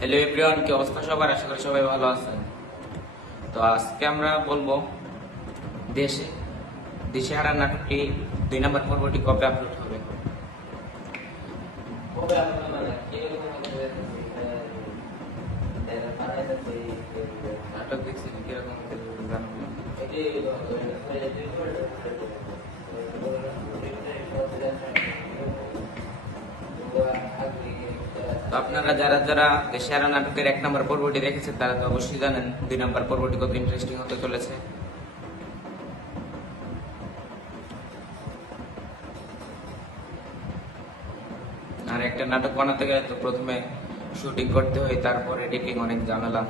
Hello everyone কি অবস্থা সবার আশা করি সবাই ভালো আছেন তো আজকে আমরা বলব দেশে দেশে হারা নাটকটি দুই নম্বর পর্বটি কবে আপলোড হবে? নাটক দেখছি কীরকম জানব আপনারা যারা যারা সেরা নাটকের এক নম্বর পর্বটি দেখেছেন, তারা তো অবশ্যই জানেন দুই নম্বর পর্বটি কত ইন্টারেস্টিং হতে চলেছে। আর একটা নাটক বানাতে গেলে তো প্রথমে শুটিং করতে হয়, তারপর এডিটিং অনেক ঝামেলা।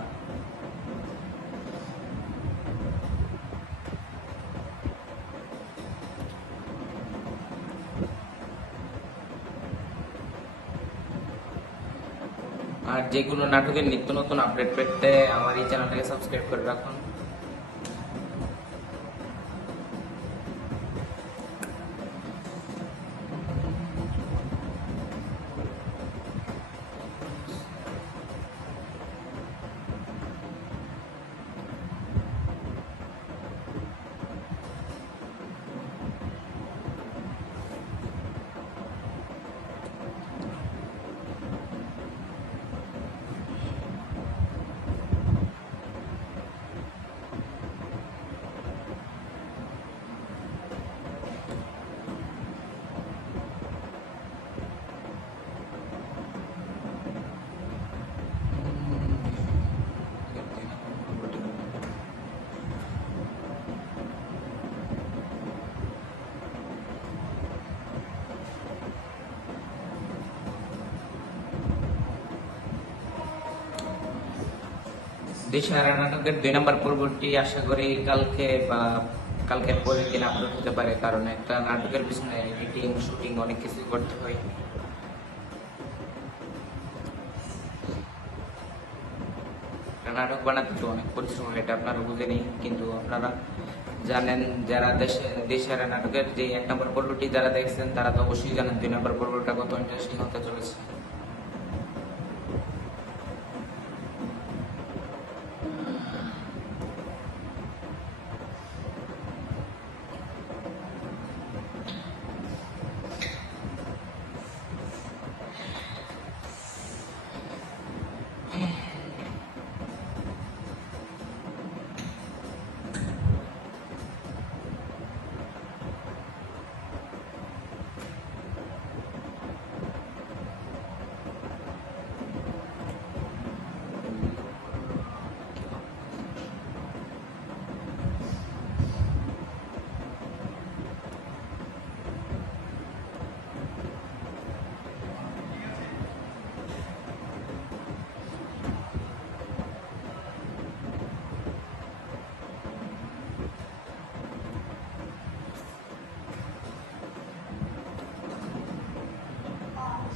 আর যেগুলো নাটকের নিত্য নতুন আপডেট পেতে আমার এই চ্যানেলটাকে সাবস্ক্রাইব করে রাখুন। নাটকের দুই নম্বর পর্বটি আশা করি কালকে বা কালকের পরের দিন আপলোড হতে পারে, কারণ একটা নাটকের পিছনে এডিটিং শুটিং অনেক কিছু করতে হয়। নাটক বানাতে তো অনেক পরিশ্রম হয়, এটা আপনারা বুঝেনি কিন্তু আপনারা জানেন যারা দেশে, দেশের নাটকের যে এক নম্বর পর্বটি যারা দেখছেন, তারা তো অবশ্যই জানেন দুই নম্বর পর্বটা কত ইন্টারেস্টিং হতে চলেছে।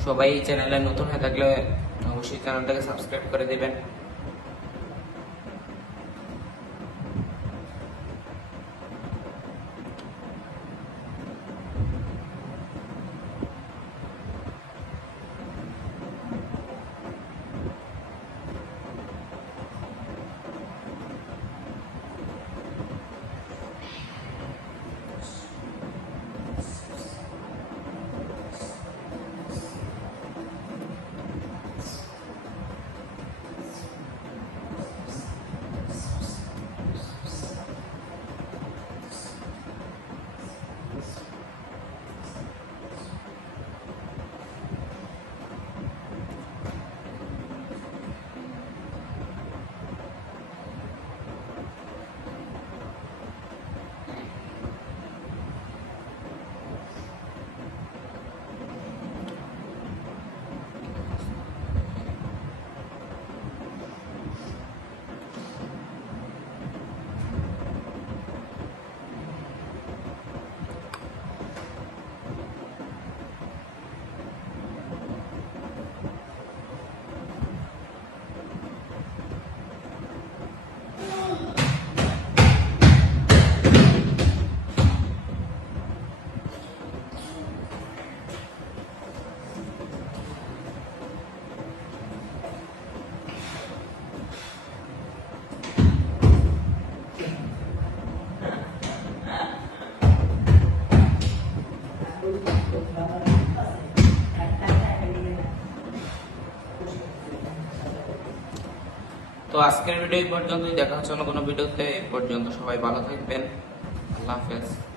সবাই চ্যানেলে নতুন হয়ে থাকলে অবশ্যই চ্যানেলটাকে সাবস্ক্রাইব করে দেবেন। তো আজকের ভিডিও এই পর্যন্তই। দেখা হচ্ছে অন্য কোনো ভিডিওতে। এই পর্যন্ত সবাই ভালো থাকবেন। আল্লাহ হাফেজ।